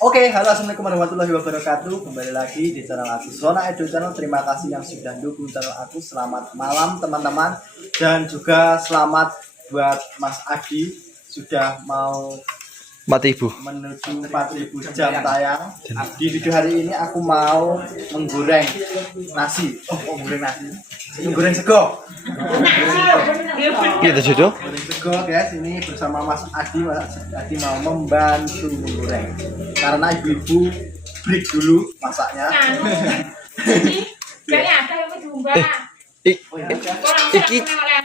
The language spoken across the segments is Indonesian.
Oke, halo assalamualaikum warahmatullahi wabarakatuh. Kembali lagi di channel aku Zona Edu Channel. Terima kasih yang sudah dukung channel aku. Selamat malam teman-teman, dan juga selamat buat Mas Adi sudah mau 4.000 menuju 4.000 jam tayang. Di video hari ini aku mau menggoreng nasi. Menggoreng nasi. Menggoreng sego. Iya tuh jodoh. Goreng sego guys, ini bersama Mas Adi. Mas Adi mau membantu menggoreng karena ibu-ibu break dulu masaknya.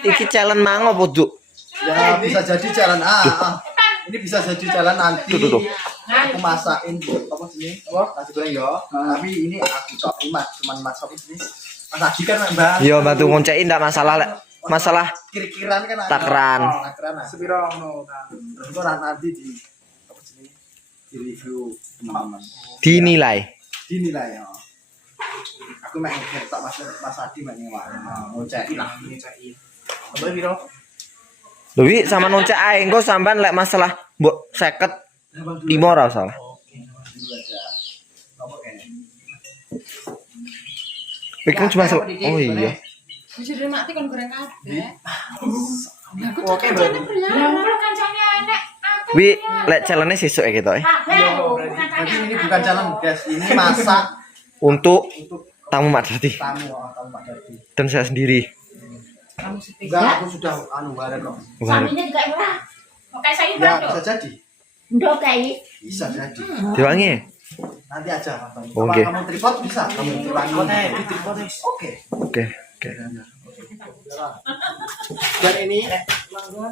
Iki challenge mango apa, Duk? Ya bisa jadi jalan ini bisa jadi jalan nanti. Tuh. Aku masakin apa sini? Nasi goreng ya. Tapi ini aku cuman masak ini. Mas Adi kan Mbak. Iya, bantu ngonceki ndak masalah lek. Masalah Kira-kiran kan takran. Takran. Sepiro ngono. Terus kok nanti di apa sini? Di review teman-teman. Dinilai. Dinilai ya. Aku mek ngetok Mas Adi mek ngewak. Ngonceki lah, ngeceki. Apa piro? Lho wi sama noncek ae engko sampean lek masalah mbok 50 5 ora salah. Oke, dulu aja. Ngomong kene. Iku cuma oh iya. Bisa mati kon goreng kabeh. Oke, Bro. Kancane enek. Wi lek challenge sesuk ya gitu Berarti ini bukan jalan, guys. Ini masak untuk untuk tamu Mak Dadi tamu Pak Dadi. dan saya sendiri. Kamu Enggak, aku sudah bareng kok. Saminya juga murah. Oke, saya Ya, bantu. bisa jadi. Ndok kae. Bisa jadi. Diwangi. Nanti aja kapan. Oke. Kamu tripod bisa, kamu tripod. Oke. Oke. Dan ini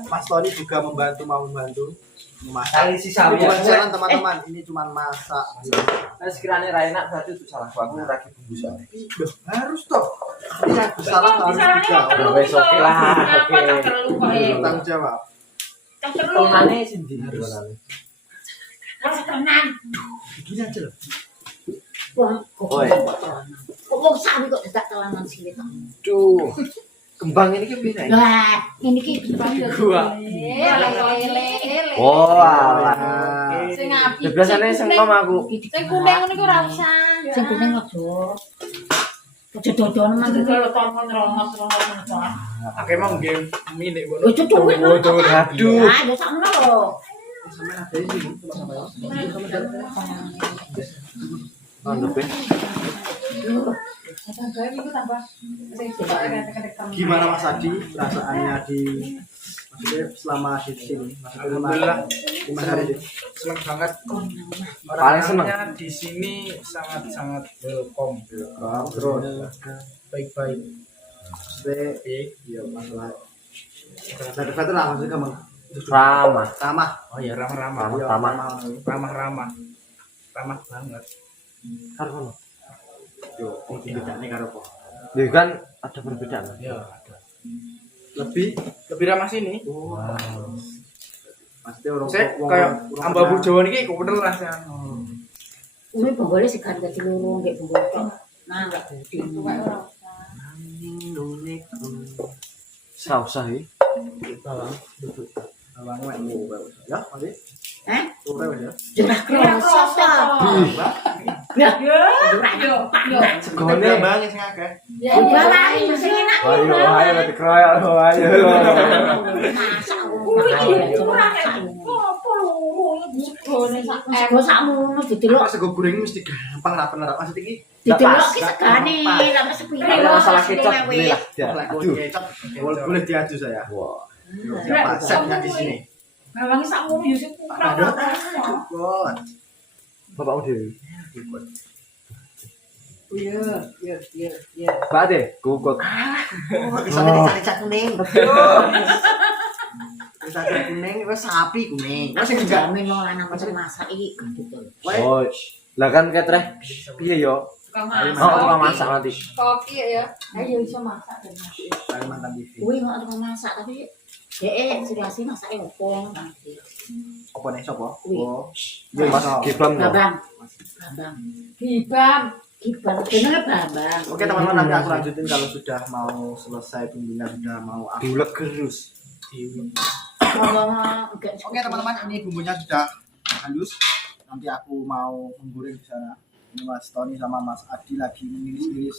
Mas Tony juga mau membantu memasak. Kali sisa Ini bukan ya. jalan teman-teman, ini cuma masak. Nah, sekiranya Raina berarti itu salahku. Aku lagi bumbu soalnya. Loh, harus toh. Ini aku salah harus juga. Udah wes oke lah, oke. Tanggung jawab. Temannya sendiri. Tenan. Begini aja loh. Oi. Kok sami kok dadak telanan sini to. Duh. Kembang ini kepina ya? Lah, ini ki bang yo. Gua. Lele. Oh, alah. Sing api. Ya biasanya seneng aku. Sing kuning ngono iku ora usah. Sing kuning aja. Aja dodon man dodol ton rongot-rongot. Oke mau game milik Lho cucuke. Aduh. Ah, ya sakno lho. Sampai ada ini sama Mantap ya. Gimana Mas Adi perasaannya maksudnya selama di sini? Alhamdulillah. Gimana hari ini? Seneng banget. Paling seneng. Orangnya di sini sangat-sangat welcome. Terus Baik-baik. maksudnya ya masalah veter lah maksudnya kamu Ramah. ramah. Oh ya ramah-ramah. Iya, Ramah-ramah. Ramah banget. Karo yo iki bedane karo apa? Ya kan ada perbedaan. Ya ada. Lebih Ramah sini. pasti orang Saya kayak ambabu Jawa niki kok bener rasanya. Ini bonggolnya segan dadi loro nggih bonggol tok. Nah, enggak budi. Sah iki. Bawang ya, Mas. Eh? Ora ya. Jurah kroso to. Ya. Yo. Segone bang sing akeh. Ya bawang sing enak. Ayo dikeroyok ayo. Masak Sego sakmono didelok. Sego goreng mesti gampang ra bener maksud iki. Didelok ki segane lama sepiro. Masalah kecap inilah. Aduh, boleh diadu saya. Wah. Siapa chefnya di sini? Bawang sakmono yo sing Ada. God. Bapakmu dhewe. Iya. Pak deh, guguk. Bisa dicari-cari kuning. Dicari kuning, wis sapi kuning. Wis sing enggak. jamin lo lanang macam masak iki gitu. Oh. Lah kan ketreh piye yo? Tukang masak nanti. Koki ya. Ayo iso masak dan masak. Kalimantan TV. Kuwi kok tukang masak tapi sirasi masake opo nanti. Apa nih sapa? Wih. Oh. Yo Mas Gibam to. Bambang. Gibam. Bener Bambang. Oke teman-teman, nanti aku lanjutin kalau sudah mau selesai bumbunya, sudah mau Diulek gerus. Oke teman-teman, ini bumbunya sudah halus. nanti aku mau menggoreng di sana. Ini Mas Tony sama Mas Adi lagi mengiris-iris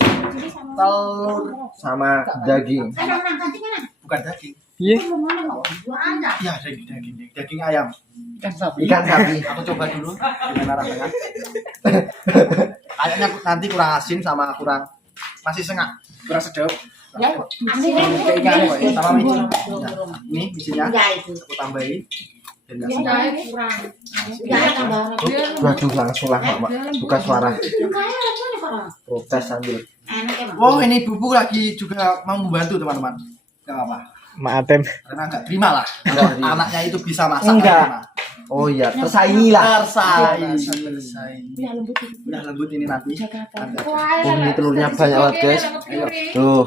telur, Sama daging. bukan daging. Iya. Ya daging ayam. Ikan sapi. Aku coba dulu gimana rasanya. Kayaknya nanti kurang asin sama kurang masih sengak, kurang sedap. Kayak ikan kok ya, sama micin. Nah, ini micинnya aku tambahin. Dan nggak sengak. Waduh, langsung lah Mak. Buka suara. Protes sambil. Oh ini bubuk lagi juga mau membantu teman-teman. Gak apa-apa. Maafin. Karena nggak terima lah. Anaknya itu bisa masak. Enggak. Terima. Oh iya, tersaingi lah. Tersaing. Udah lembut ini nanti. Oh, ini telurnya banyak banget, guys. Tuh.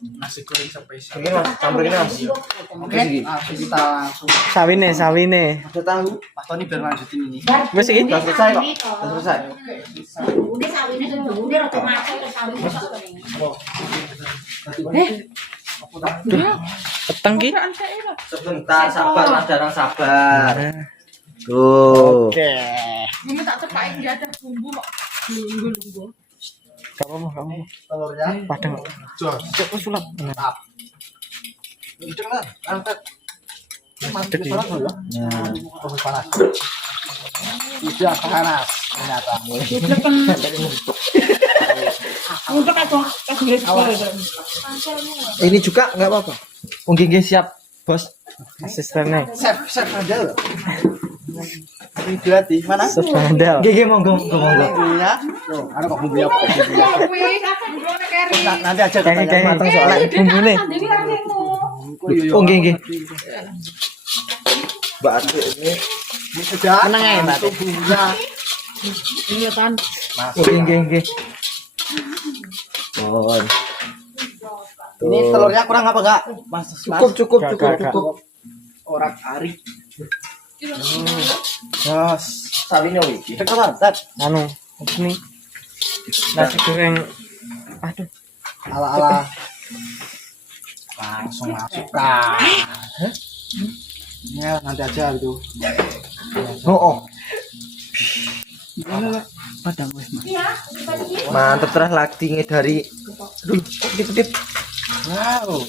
Nasi goreng spesial. Ini Mas, campurin Mas. Oke, langsung kita langsung. Sawine. Ada tahu. Mas Tony biar lanjutin ini. Wes iki, udah selesai kok. Udah selesai. Udah sawine udah rada macet sawine. Peteng ki. Sebentar, sabar Mas Danang, sabar. Tuh. Oke. Ini tak tepain dia ada bumbu kok. Bumbu. Kamu. Telurnya Padang. jos. Coba sulap. Mantap. Udah lah, angkat. Sedek ya. Nah, panas. Udah panas ternyata. Untuk Ini juga enggak apa-apa. Nggih siap, Bos. Asistennya. Chef handal. Ini berarti mana? Chef handal. Nggih monggo. Bumbunya. Loh, ada kok bumbunya. Nanti aja Kayak katanya mateng soalnya bumbune. Oh nggih. Mbak Ade ini sudah. Tenang aja, Mbak. Bumbunya. Iya kan. Nggih. Bon. Ini telurnya kurang apa enggak? Mas, Cukup. Orang ari. Yes. Sawine iki. Kita mantap. Anu, ini nasi goreng. Aduh, Ala-ala. Langsung masukkan. Ya, nanti aja itu. oh. Padang wes, Mas. Mantep terus lagi dari dip. Wow.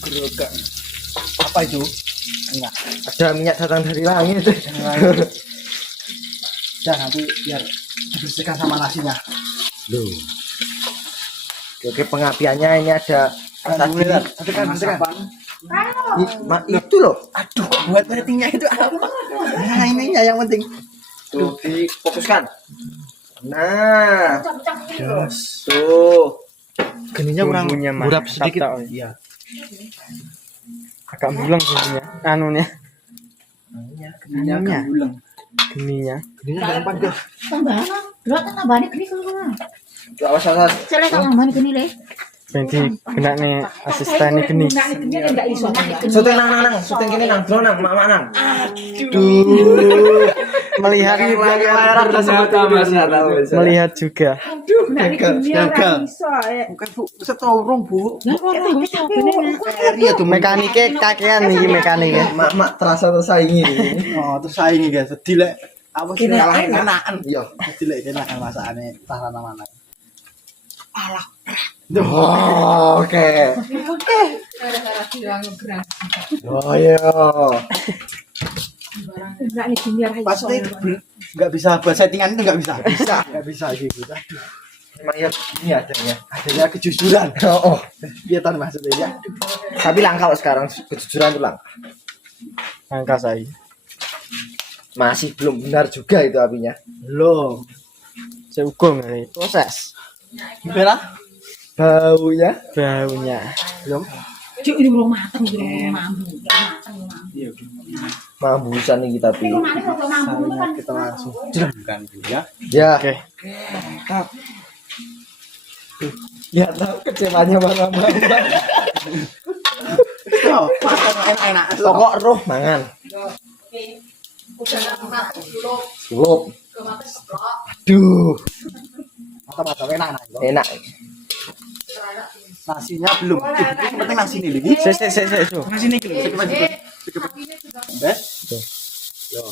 Gerogan. Apa itu? Enggak. Ada minyak datang dari langit. Ya, nanti biar dibersihkan sama nasinya. Loh. Oke, pengapiannya ini ada tadi. Tekan. Itu loh. Aduh, buat ratingnya itu apa? Nah, ininya yang penting. Tuh, difokuskan. Nah, Yes. tuh. Geninya kurang Bumbunya burap mantap, sedikit. tau. Iya. Agak bulang gininya. Anunya, Geninya agak bulang. gininya. Geninya gampang, guys. Tambahan, dua tambahane gini kalau. Awas. Celek tambahan gini le. Jadi kena nih asisten gini. Enggak iso. Syuting nang, syuting gini nang, bro nang, mama nang. Melihat melihat juga. Gagal. Bukan, Bu. Setorong, Bu. Mekaniknya kakean nih mekaniknya. Mak terasa tersaingi. Oh, terus saingi, guys. Sedih lek. Apa sih kalahin enakan? Iya. Sedih lek enakan masakane tahan mana. Oh, oke. Gara-gara dia ngebrang. Oh iya. Enggak nih biar Pasti nggak bisa buat settingan itu nggak bisa. Nggak bisa gitu. Aduh. Emang ya ini adanya. Adanya kejujuran. Oh. Kelihatan maksudnya ya. Tapi langka kok sekarang kejujuran tuh langka. Langka saya. Masih belum benar juga itu apinya. Belum. Saya ukur nih proses. Gimana? Baunya. Belum. Cuk ini belum mateng, mambu. Iya. Mambusan nih tapi. Kita langsung jeremkan dulu ya. Ya. Oke. Lihat lah kecewanya Bang. Oh, enak-enak. Pokok roh mangan. Slup. Aduh, Mantap, enak. enak. Nasinya belum. Yang penting nasi ini lagi. Sik. Nasi ini belum. Bes.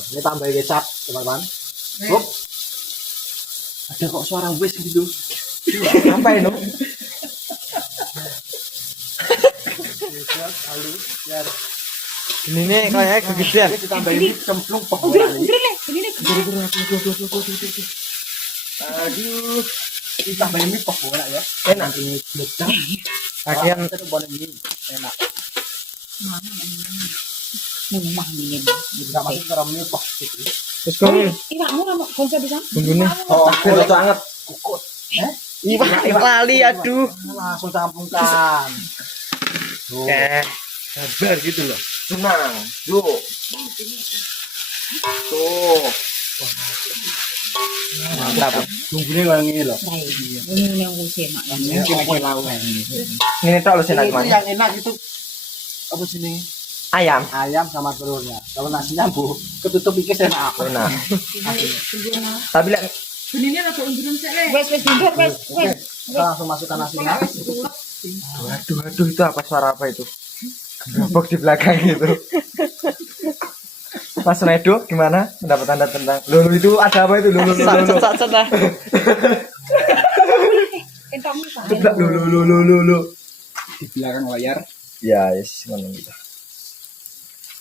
Ini tambah kecap, teman-teman. Hop. Ada kok suara wis gitu. Apa ini? Ini nih kayaknya kegedean. Ditambahin cemplung pokoknya. Aduh. Ditambahin mie pokoknya ya. Enak ini meledak. Akhirnya ini enak. Memang ingin. Bisa masuk ke dalam mie pok gitu. Terus kamu Iwakmu ora mau konsep bisa. bumbunya Oh, itu banget. Kukut. iwak lali aduh. Langsung campurkan. Kayak sabar gitu loh. Tenang. Yuk. Tuh. Mantap. Bumbunya kayak gini loh. Ini yang wis enak. Ini kue lawen. Ini tak lo Itu enak mana? yang enak itu apa sih ini? Ayam. Ayam sama telurnya. Kalau nasinya bu, ketutup dikit enak. Enak. Tapi lek Benine rada unduran sik le. Wes duduk wes. Kita langsung masukkan nasinya. aduh itu apa suara apa itu? Gerobak di belakang gitu. Mas Redo gimana pendapat Anda tentang lulu itu ada apa itu lulu Entok muka. lulu Di belakang layar. ya yes ngono gitu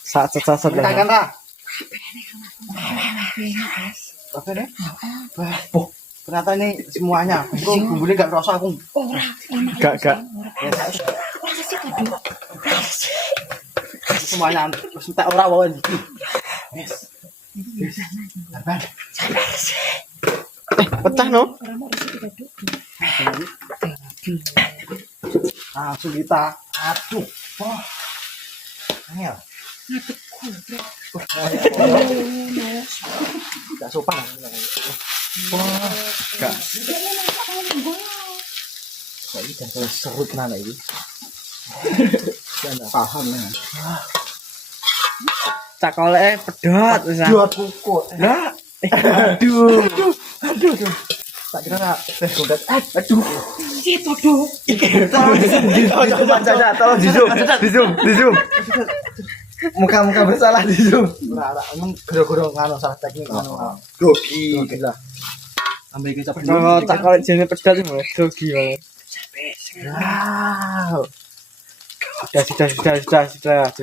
sat Tekan lah. Oke deh. Oh, ternyata ini semuanya. Aku bumbunya gak rasa aku. gak Semuanya terus tak ora wae iki. Yes. Sabar. pecah no Langsung kita aduk. Wah. Ayo. Gak sopan. wah gak kok ini kan kalau serut mana ini Paham ya. cakole pedot bisa Dua kukut. lah aduh Tak kira dompet. aduh Itu tuh. tolong di zoom muka bersalah di zoom Ora emang gero-gero ngono salah teknik ngono. grogi Gila. Ambil kecap kalau tak kalau jenis pedot itu grogi banget Wow. sudah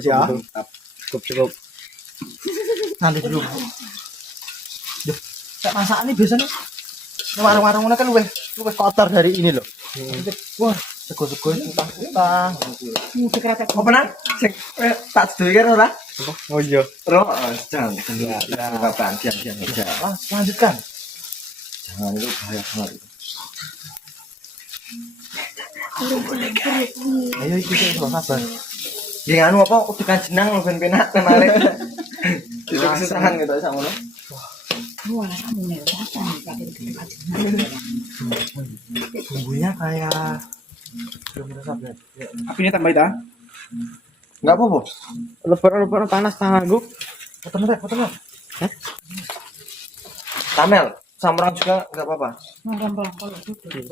Ya. cukup Nanti dulu. Duh, kayak masakan ini biasanya warung-warung kan luwih kotor dari ini loh. Wah, sego-sego utang-utang. apa nang tak sedih kan ora oh iya Jangan ungkapan diam aja. Lanjutkan. Jangan itu bahaya banget itu. Ayo iki sing sabar. ya anu apa udikan jenang lho ben penak kemarin itu kesusahan gitu sama lo Wah, kamu nih datang pada dekat. Bumbunya kayak belum resap ya. Apinya tambah itu. nggak apa-apa lebar panas tanganku Foto. Tamel samrang juga nggak apa-apa Ngomong kalau duduk.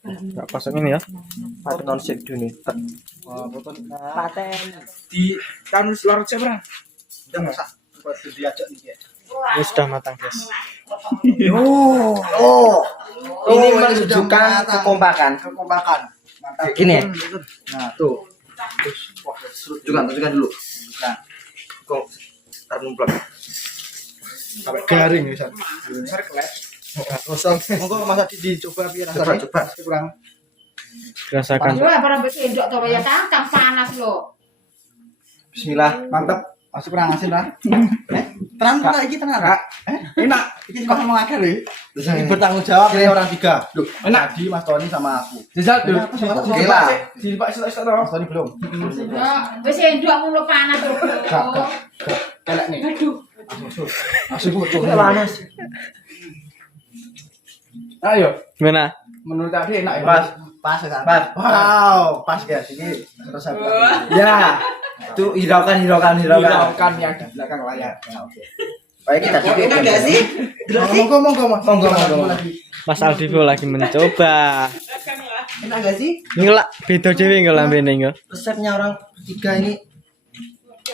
nggak pasang ini ya paten non shake dulu nih paten Di kan luar siapa? Udah masak. Buat diajak nih ya. ini sudah matang guys Ini menunjukkan kekompakan Kekompakan. Mantap. gini ya Nah, tuh. Tunjukkan dulu. Nah, kok taruh plak sampai garing ya, San. Kosong. Monggo masak dicoba piye rasanya? Coba. Kurang. rasakan Yo apa rambut endok to ya tangkang panas lo. Bismillah, mantap. Masuk kurang asin lah. Tenang iki tenang. Enak. Iki cuma ngomong akeh lho. Ini bertanggung jawab ya orang tiga. Loh, enak di Mas Tony sama aku. Jajal dulu. Oke lah. Di Pak Sito Mas Tony belum. Wis endok mulo panas to. Kelek nih. Aduh. Masuk bocor. panas Ayo. gimana Menurut tadi enak ya? Pas kan? Pas. Wow, pas guys. Ini resep. ya itu hiraukan Hiraukan yang di belakang layar. Ya, oke. baik kita coba Enak gak sih? Monggo, Mas. Monggo. Lagi. Mas Aldivo lagi mencoba Enak gak sih? ngelak beda dewe nggak lambene nggak Resepnya orang ketiga ini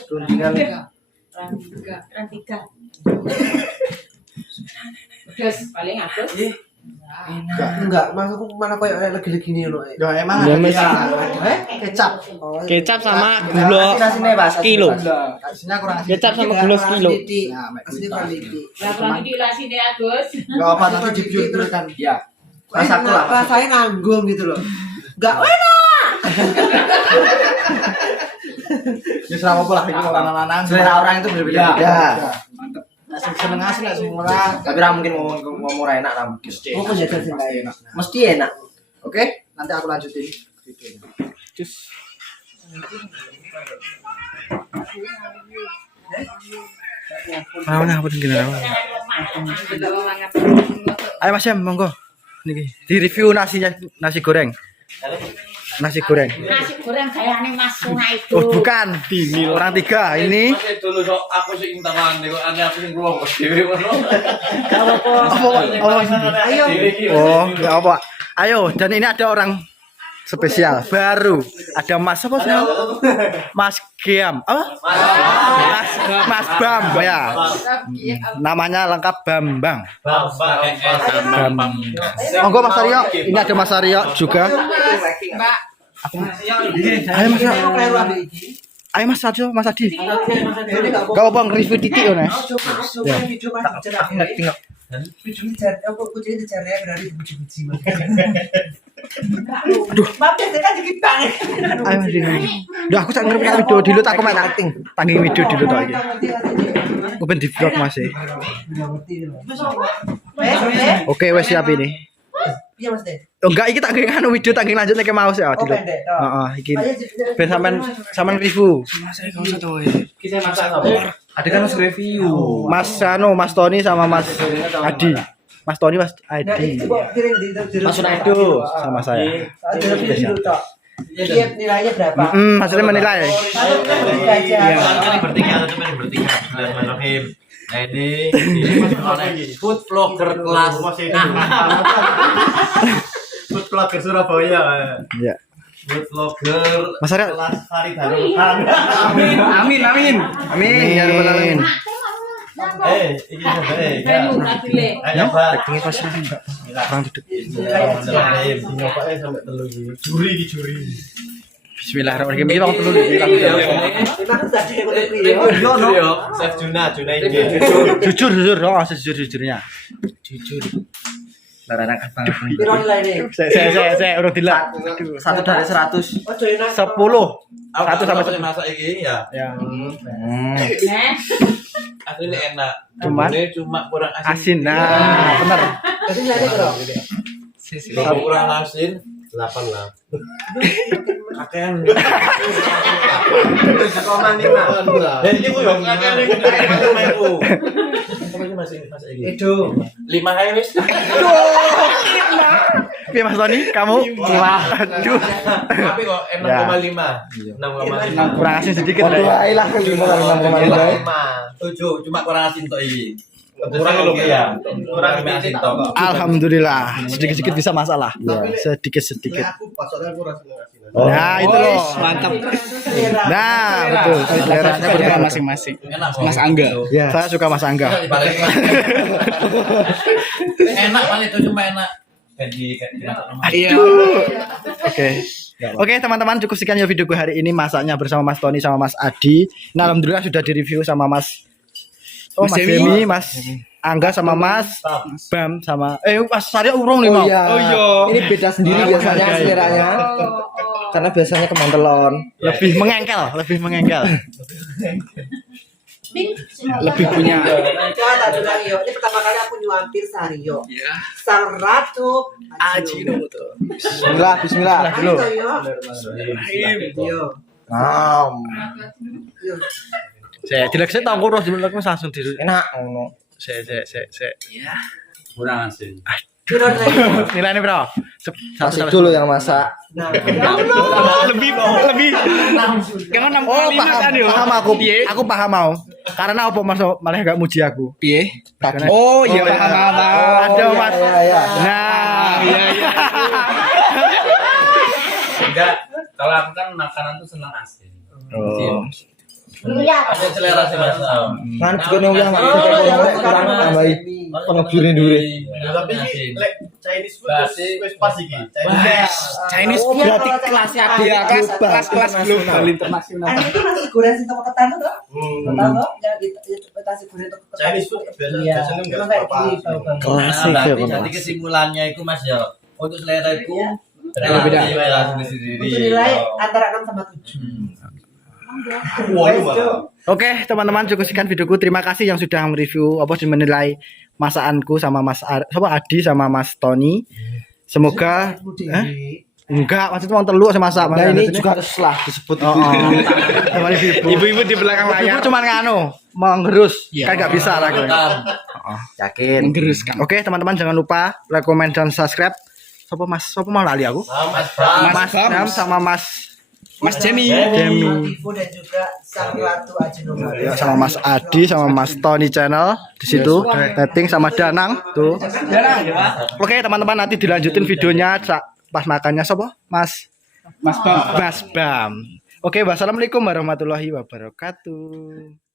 rundingan Ran 3. Terus paling atus. Enggak, maksudku mana kayak lagi-lagi gini loh. Ya emang Ya, ada Mas. kecap. Kecap sama gula kilo. Kasihnya kurang asli. Kecap sama gula sekilo. Nah, mek Asli kita. quality. Lah kurang di lah sini Agus. Enggak apa nanti dibiur-biurkan. Iya. Rasaku lah. Rasanya nanggung gitu loh. Enggak Ya selama lah ini orang lanang. selera orang itu berbeda. Ya. Mantep. Asli seneng asli lah semua. Tapi ra mungkin mau murah enak lah. Oh, penjaga sih enggak enak. Mesti enak. Oke, nanti aku lanjutin videonya. Cus. Mana apa tinggal apa? Ayo Mas Yam, monggo. Niki, di review nasi goreng. Nasi goreng. Nasi goreng kayaknya Mas Suna itu. Oh, bukan. Orang 3 ini. Masih dulu sok aku sing intangan nek ane aku sing keluar kok dhewe ngono. Ayo. Oh, enggak apa. Ayo, dan ini ada orang spesial baru. Ada Mas apa sih? Mas Giam. Apa? Mas Bam ya. Namanya lengkap Bambang. Bambang. Monggo Mas Aryo. Ini ada Mas Aryo juga. Mbak, Ayo Mas. Ayo Mas Aryo, Mas Adi. Gak apa review titik ya, Mas. Ya. Tengok. Biji cari apa kucing dicari ya dari biji-biji. Maaf ya, kan dikit banget. Ayo Mas Adi. Duh aku sak ngerti video dulu tak main acting. Tanggi video dulu tok iki. Aku ben di vlog Mas. Oke, wes siap ini. Iya Mas Dek. Oh enggak, iki tak nganu video tak lanjut nek mau sih dulu. pendek, toh. Heeh, iki. Ben sampean review. Kisah masak apa? Ada kan harus review. Mas Tony sama Mas Adi. Mas Tony, Mas Adi. Mas Sunaido sama saya. Iya, nilainya berapa? Hasilnya menilai. Kan bertiga Bismillahirrahmanirrahim. Nah ini food vlogger kelas. Food vlogger Surabaya. Iya. Food vlogger Mas Arya. Kelas Farid Harukan. Amin. Ya rabbal alamin. Iki coba Ayo Nabile. Ayo Pak. Ini pas enggak. Orang duduk. Bismillahirrahmanirrahim. Nyopake sampai telu iki. Juri iki juri. Bismillahirrahmanirrahim. Iki wong telu Yo, Chef Juna ini. Jujur, oh sejujurnya. Jujur. Larangan banget. Piro nilainya? Saya urut dilak. 1 dari 100. 10. 1 sampai 10. masak iki ya. Ya. Nah, Aslinya enak. Cuman? Bumbunya cuma kurang asin. Asin. Nah, bener. Berarti nilainya berapa? Kalau kurang asin 8 lah. Akean. Dan iki ku yo akean iki aku. Kamu masih masak iki. Edo. 5 ae wis. Oke Mas Tony, kamu? Aduh. Tapi kok 6,5. 6,5. Kurang asin sedikit. Lah, 7 cuma kurang asin tok iki. Kurang lho ya. Kurang asin tok. Alhamdulillah, sedikit-sedikit bisa masalah. Sedikit-sedikit. Nah, itu loh. Mantap. Nah, betul. Seleranya berbeda masing-masing. Enak Mas Angga. Ya, saya suka Mas Angga. Enak kan itu cuma enak. Aduh. Oke, teman-teman, cukup sekian ya videoku hari ini masaknya bersama Mas Tony sama Mas Adi. Nah, alhamdulillah sudah direview sama Mas Demi, Mas Angga sama Mas Bam sama Mas Sarya urung nih mau. Oh iya. Ini beda sendiri biasanya seleranya. Karena biasanya kemantelon. Lebih mengengkel. Lebih punya. Tak bilang yo, ini pertama kali aku nyuapin Sario. Saratu Ajinomoto. Bismillah dulu. Yo. Saya tidak saya tahu kurus dulu langsung tidur. Enak ngono. Saya. Ya. Kurang asin. Nilainya berapa? Masih dulu yang masak. Lebih. Kamu 6 paham aku. Aku paham mau. Karena apa Mas malah gak muji aku. Piye? Oh iya paham. Ada Mas. Nah, iya. Enggak, kalau aku kan makanan tuh senang asin. Oh. Iya. Ada selera sih Mas. Kan juga nang yang tambahi pengeburin dure. Tapi iki lek Chinese food wis pas iki. Chinese berarti kelasnya kelas global internasional. Itu nasi goreng sing toko ketan tuh. Tahu toh? Ya nasi goreng toko ketan. Chinese food Iya. biasanya enggak Emang kayak apa-apa. gini, tahu-tahu. Klasik Nah, ya, berarti Bang. jadi kesimpulannya itu Mas ya. Untuk selera itu Beda-beda. sendiri. Untuk nilai antara 6 sama 7. Oke, teman-teman, cukup sekian videoku. Terima kasih yang sudah mereview apa sih menilai masakanku sama Mas Adi sama Mas Tony. Semoga enggak, maksudnya mau telu sama masak. Nah, ini juga harus lah disebut Ibu-ibu di belakang layar. Ibu cuma nganu, menggerus. Kan enggak bisa lah. yakin. Menggeruskan. Oke, teman-teman, jangan lupa like, comment, dan subscribe. Sopo mau lali aku? Mas Bram sama Mas Jemi. Ibu dan juga Sang Ratu Ajinomoto. Ya, sama Mas Adi sama Mas Tony channel di situ, Teting sama Danang tuh. Oke, teman-teman, nanti dilanjutin videonya pas makannya sopo? Mas Bam. Oke, wassalamualaikum warahmatullahi wabarakatuh.